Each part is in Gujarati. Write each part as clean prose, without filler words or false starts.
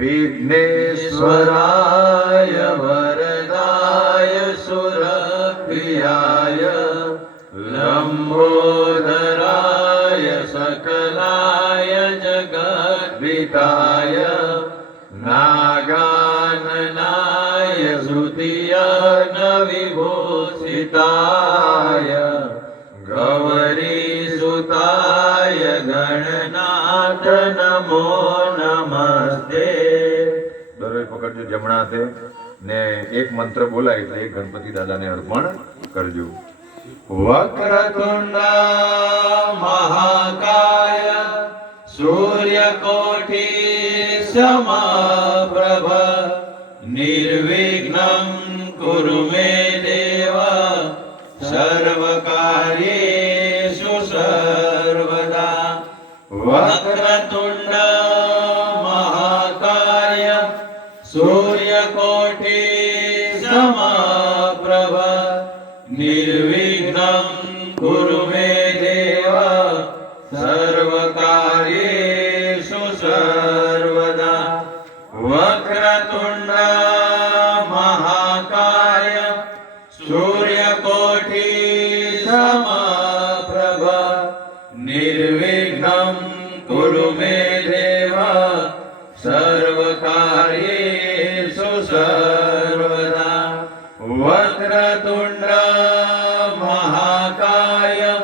विघ्नेश्वराय वरदाय सुरप्रियाय लंबोदराय सकलाय जगद्विताय नागाननाय श्रुतियज्ञ विभूषिताय गौरीसुताय गणनाथ नमो नमस्ते। દરેક પકડજો જમણા હાથે ને એક મંત્ર બોલાય એટલે એક ગણપતિ દાદાને અર્પણ કરજો। વક્રતુંડ મહાકાય સૂર્યકોટિ સમપ્રભ નિર્વિઘ્नं કુરુ મે દેવ સર્વકાર્યેષુ સર્વદા। વક્રતુંડ મહાકાય સૂર્યકોટિ સમપ્રભ નિર્વિઘ્नं કુરુ મે દેવ સર્વકાર્યેષુ સર્વદા। વક્રતુંડ મહાકાય સૂર્યકોટિ સમપ્રભ નિર્વિઘ્नं કુરુ મે દેવ સર્વકાર્યેષુ સર્વદા। વક્રતુંડ મહાકાય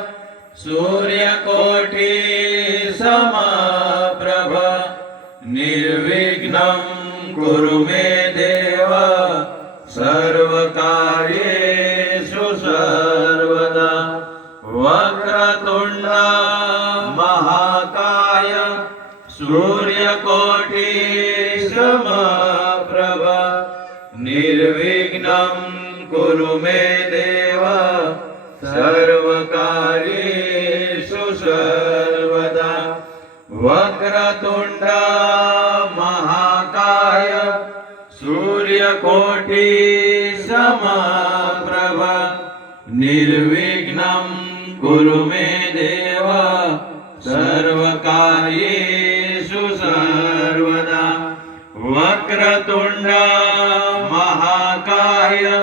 સૂર્યકોટિ સમપ્રભ નિર્વિઘ્नं કુરુ મે દેવ સર્વકાર્યેષુ સર્વદા। વક્રતુંડ મહાકાય સૂર્યકોટિ સમપ્રભ નિર્વિઘ્नं કુરુ મે દેવ સર્વકાર્યેષુ સર્વદા। વક્રતુંડ મહાકાય સૂર્યકોટિ સમપ્રભ નિર્વિઘ્नं કુરુ મે દેવ સર્વકાર્યેષુ સર્વદા। વક્રતુંડ મહાકાય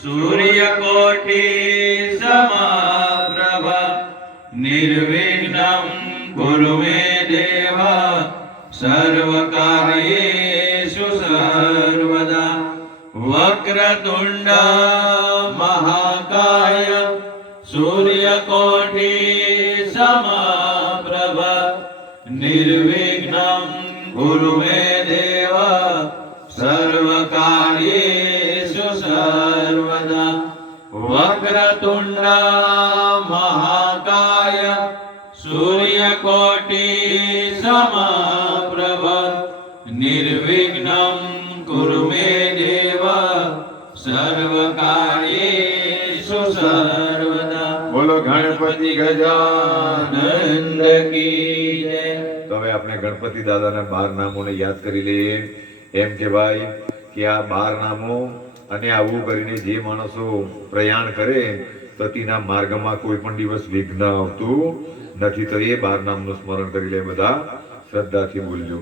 સૂર્યકોટિ સમપ્રભ નિર્વિઘ્नं કુરુ મે દેવ સર્વકાર્યેષુ સર્વદા। વક્રતુંડ મહાકાય સૂર્યકોટિ સમપ્રભ નિર્વિઘ્नं કુરુ મે દેવ સર્વકાર્યેષુ સર્વદા। વક્રતુંડ મહાકાય સૂર્યકોટિ સમપ્રભ નિર્વિઘ્नं કુરુ મે દેવ સર્વકાર્યેષુ સર્વદા। બોલો ગણપતિ ગજાનંદ કી જય। તો હવે આપણે ગણપતિ દાદાના 12 નામોને યાદ કરી લઈએ। એમ કે ભાઈ કે આ 12 નામો અને આવું કરીને જે માણસો પ્રયાણ કરે તો તેના માર્ગમાં કોઈ પણ દિવસ વિઘ્ન આવતું નથી। તો એ 12 નામનું સ્મરણ કરી લે બધા શ્રદ્ધાથી બોલજો।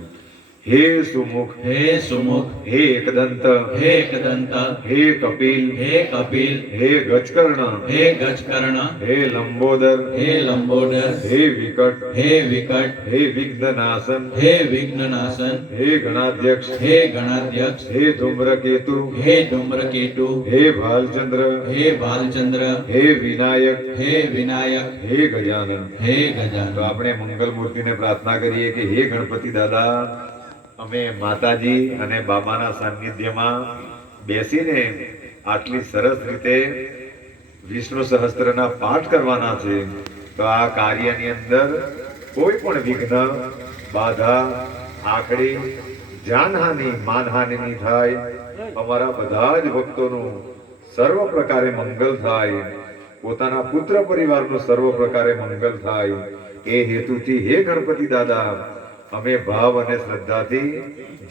હે સુમુખ હે સુમુખ હે એકદંત હે એકદંત હે કપિલ હે કપિલ હે ગજકર્ણ હે ગજકર્ણ હે લંબોદર હે લંબોદર હે વિકટ હે વિકટ હે વિઘ્નનાશન હે વિઘ્નનાશન હે ગણાધ્યક્ષ હે ગણાધ્યક્ષ હે ધૂમ્રકેતુ હે ધૂમ્રકેતુ હે ભાલચંદ્ર હે ભાલચંદ્ર હે વિનાયક હે વિનાયક હે ગજાનન હે ગજાનન। તો આપણે મંગલ મૂર્તિને પ્રાર્થના કરીએ કે હે ગણપતિ દાદા અમે માતાજી અને બાબાના સાનિધ્યમાં બેસીને આટલી સરસ રીતે વિષ્ણુ સહસ્ત્રના પાઠ કરવાના છે। તો આ કાર્યની અંદર કોઈ પણ વિઘ્ન બાધા આકડી જાનહાનિ માનહાનિ નહીં થાય। અમારા બધા જ ભક્તોનું સર્વ પ્રકારે મંગલ થાય, પોતાના પુત્ર પરિવારનું સર્વ પ્રકારે મંગલ થાય। એ હેતુથી હે ગણપતિ દાદા અમે ભાવ અને શ્રદ્ધાથી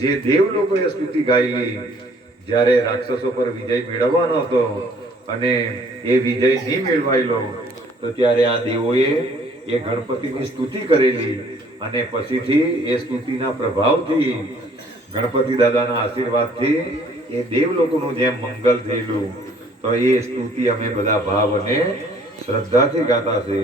જે દેવ લોકોએ સ્તુતિ ગાયેલી જ્યારે રાક્ષસો પર વિજય મેળવવાનો હતો અને એ વિજય નહીં મેળવાયેલો તો ત્યારે આ દેવોએ એ ગણપતિની સ્તુતિ કરેલી અને પછીથી એ સ્તુતિના પ્રભાવથી ગણપતિ દાદાના આશીર્વાદથી એ દેવલોકનું જેમ મંગલ થયેલું, તો એ સ્તુતિ અમે બધા ભાવ અને શ્રદ્ધાથી ગાતા છે.